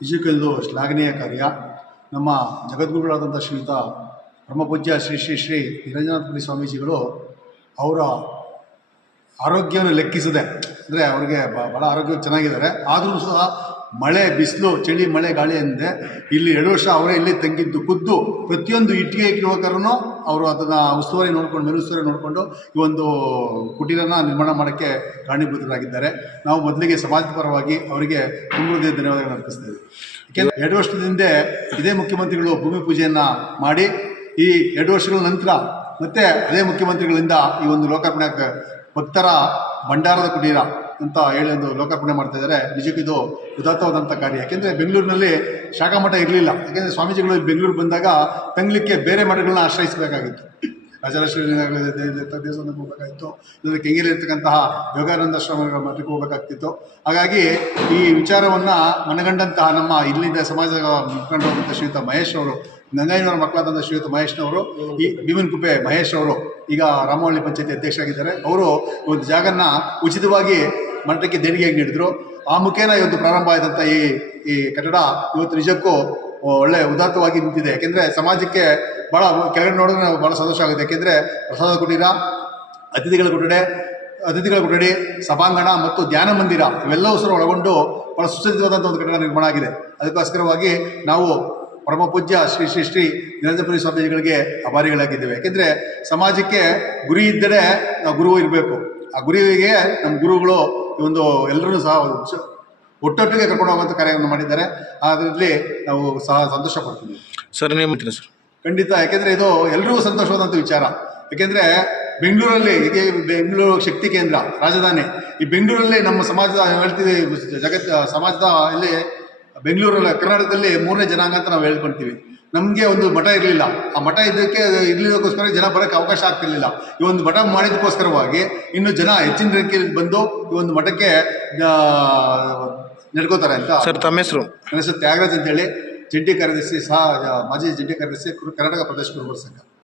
ನಿಜಕ್ಕೂ ಶ್ಲಾಘನೀಯ ಕಾರ್ಯ. ನಮ್ಮ ಜಗದ್ಗುರುಗಳಾದಂಥ ಶ್ರೀಯುತ ಬ್ರಹ್ಮಪೂಜ್ಯ ಶ್ರೀ ಶ್ರೀ ಶ್ರೀ ನಿರಂಜನಾಥಪುರಿ ಸ್ವಾಮೀಜಿಗಳು ಅವರ ಆರೋಗ್ಯವನ್ನು ಲೆಕ್ಕಿಸದೆ, ಅಂದರೆ ಅವರಿಗೆ ಭಾಳ ಆರೋಗ್ಯ ಚೆನ್ನಾಗಿದ್ದಾರೆ, ಆದರೂ ಸಹ ಮಳೆ ಬಿಸಿಲು ಚಳಿ ಮಳೆ ಗಾಳಿ ಅಂದೆ ಇಲ್ಲಿ 2 ವರ್ಷ ಅವರೇ ಇಲ್ಲಿ ತಂಗಿದ್ದು ಖುದ್ದು ಪ್ರತಿಯೊಂದು ಇಟ್ಟಿಗೆ ಯುವಕರನ್ನು ಅವರು ಅದನ್ನು ಉಸ್ತುವಾರಿ ನೋಡಿಕೊಂಡು ಮೇಲುಸ್ತುವಾರಿ ನೋಡಿಕೊಂಡು ಈ ಒಂದು ಕುಟೀರನ ನಿರ್ಮಾಣ ಮಾಡೋಕ್ಕೆ ಕಾರಣೀಭೂತರಾಗಿದ್ದಾರೆ. ನಾವು ಮೊದಲಿಗೆ ಸಮಾಜದ ಪರವಾಗಿ ಅವರಿಗೆ ತುಂಬ ಧನ್ಯವಾದಗಳನ್ನು ಅರ್ಪಿಸ್ತೇವೆ. ಏಕೆಂದರೆ 2 ವರ್ಷದ ಹಿಂದೆ ಇದೇ ಮುಖ್ಯಮಂತ್ರಿಗಳು ಭೂಮಿ ಪೂಜೆಯನ್ನು ಮಾಡಿ ಈ 2 ವರ್ಷಗಳ ನಂತರ ಮತ್ತೆ ಅದೇ ಮುಖ್ಯಮಂತ್ರಿಗಳಿಂದ ಈ ಒಂದು ಲೋಕಾರ್ಪಣೆ ಭಕ್ತರ ಭಂಡಾರದ ಕುಟೀರ ಅಂತ ಹೇಳಿ ಒಂದು ಲೋಕಾರ್ಪಣೆ ಮಾಡ್ತಾ ಇದ್ದಾರೆ. ನಿಜಕ್ಕೂ ಇದು ಉದಾತ್ತವಾದಂಥ ಕಾರ್ಯ. ಯಾಕೆಂದರೆ ಬೆಂಗಳೂರಿನಲ್ಲಿ ಶಾಖಾ ಮಠ ಇರಲಿಲ್ಲ. ಯಾಕೆಂದರೆ ಸ್ವಾಮೀಜಿಗಳು ಬೆಂಗಳೂರು ಬಂದಾಗ ತಂಗಲಿಕ್ಕೆ ಬೇರೆ ಮಠಗಳನ್ನ ಆಶ್ರಯಿಸಬೇಕಾಗಿತ್ತು. ರಾಜರಾಜೇಶ್ವರಿ ದೇವಸ್ಥಾನಕ್ಕೆ ಹೋಗಬೇಕಾಗಿತ್ತು, ಇಲ್ಲಂದರೆ ಕೆಂಗೇರಿ ಇರ್ತಕ್ಕಂತಹ ಯೋಗಾನಂದ ಆಶ್ರಮಗಳ ಮಠಕ್ಕೆ ಹೋಗಬೇಕಾಗ್ತಿತ್ತು. ಹಾಗಾಗಿ ಈ ವಿಚಾರವನ್ನು ಮನಗಂಡಂತಹ ನಮ್ಮ ಇಲ್ಲಿಂದ ಸಮಾಜದ ಮುಖಂಡರಾದಂಥ ಶ್ರೀಯುತ ಮಹೇಶ್ ಅವರು, ನಂಗಾಯನವರ ಮಕ್ಕಳಾದಂಥ ಶ್ರೀಯುತ ಮಹೇಶ್ನವರು, ಈ ಭೀಮನಕುಪ್ಪೆ ಮಹೇಶ್ ಅವರು ಈಗ ರಾಮವಳ್ಳಿ ಪಂಚಾಯತಿ ಅಧ್ಯಕ್ಷರಾಗಿದ್ದಾರೆ. ಅವರು ಒಂದು ಜಾಗನ ಉಚಿತವಾಗಿ ಮಠಕ್ಕೆ ದೇಣಿಗೆಯಾಗಿ ನೀಡಿದರು. ಆ ಮುಖೇನ ಇವತ್ತು ಪ್ರಾರಂಭ ಆದಂಥ ಈ ಕಟ್ಟಡ ಇವತ್ತು ನಿಜಕ್ಕೂ ಒಳ್ಳೆ ಉದಾತ್ತವಾಗಿ ನಿಂತಿದೆ. ಯಾಕೆಂದರೆ ಸಮಾಜಕ್ಕೆ ಭಾಳ ಕೆಳಗಡೆ ನೋಡಿದ್ರೆ ನಾವು ಭಾಳ ಸಂತೋಷ ಆಗುತ್ತೆ. ಯಾಕೆಂದರೆ ಪ್ರಸಾದ ಕುಟೀರ, ಅತಿಥಿಗಳ ಕೊಠಡಿ, ಸಭಾಂಗಣ ಮತ್ತು ಧ್ಯಾನ ಮಂದಿರ ಇವೆಲ್ಲವೂ ಸಹ ಒಳಗೊಂಡು ಭಾಳ ಸುಸಜ್ಜಿತವಾದಂಥ ಒಂದು ಕಟ್ಟಡ ನಿರ್ಮಾಣ ಆಗಿದೆ. ಅದಕ್ಕೋಸ್ಕರವಾಗಿ ನಾವು ಪರಮ ಪೂಜ್ಯ ಶ್ರೀ ಶ್ರೀ ಶ್ರೀ ನಿರಂಜನಪುರಿ ಸ್ವಾಮೀಜಿಗಳಿಗೆ ಆಭಾರಿಗಳಾಗಿದ್ದೇವೆ. ಯಾಕೆಂದರೆ ಸಮಾಜಕ್ಕೆ ಗುರಿ ಇದ್ದರೆ ನಾವು ಗುರು ಇರಬೇಕು. ಆ ಗುರುವಿಗೆ ನಮ್ಮ ಗುರುಗಳು ಈ ಒಂದು ಎಲ್ಲರೂ ಸಹ ಒಟ್ಟೊಟ್ಟಿಗೆ ಕರ್ಕೊಂಡು ಹೋಗುವಂಥ ಕಾರ್ಯವನ್ನು ಮಾಡಿದ್ದಾರೆ. ಅದರಲ್ಲಿ ನಾವು ಸಹ ಸಂತೋಷ ಪಡ್ತೀವಿ ಸರ್. ನಿಮ್ಮ ಸರ್ ಖಂಡಿತ. ಯಾಕೆಂದರೆ ಇದು ಎಲ್ರಿಗೂ ಸಂತೋಷವಾದಂಥ ವಿಚಾರ. ಯಾಕೆಂದರೆ ಬೆಂಗಳೂರಲ್ಲಿ ಈಗ ಬೆಂಗಳೂರು ಶಕ್ತಿ ಕೇಂದ್ರ ರಾಜಧಾನಿ, ಈ ಬೆಂಗಳೂರಲ್ಲಿ ನಮ್ಮ ಸಮಾಜದ ಹೇಳ್ತೀವಿ ಸಮಾಜದ ಇಲ್ಲಿ ಬೆಂಗಳೂರಲ್ಲಿ ಕರ್ನಾಟಕದಲ್ಲಿ 3ನೇ ಜನಾಂಗ ಅಂತ ನಾವು ಹೇಳ್ಕೊಳ್ತೀವಿ. ನಮಗೆ ಒಂದು ಮಠ ಇರಲಿಲ್ಲ. ಆ ಮಠ ಇರಲಿಕ್ಕೋಸ್ಕರ ಜನ ಬರೋಕ್ಕೆ ಅವಕಾಶ ಆಗ್ತಿರ್ಲಿಲ್ಲ. ಈ ಒಂದು ಮಠ ಮಾಡಿದಕ್ಕೋಸ್ಕರವಾಗಿ ಇನ್ನು ಜನ ಹೆಚ್ಚಿನ ಸಂಖ್ಯೆಯಲ್ಲಿ ಬಂದು ಈ ಒಂದು ಮಠಕ್ಕೆ ನಡ್ಕೋತಾರೆ ಅಂತ. ಸರ್ ತಮ್ಮ ಹೆಸರು? ನನ್ನ ಹೆಸರು ತ್ಯಾಗರಾಜ್ ಅಂತೇಳಿ, ಜಂಟಿ ಕಾರ್ಯದರ್ಶಿ, ಮಾಜಿ ಜಂಟಿ ಕಾರ್ಯದರ್ಶಿ, ಕರ್ನಾಟಕ ಪ್ರದೇಶ ಕುರುಬರ ಸಂಘ.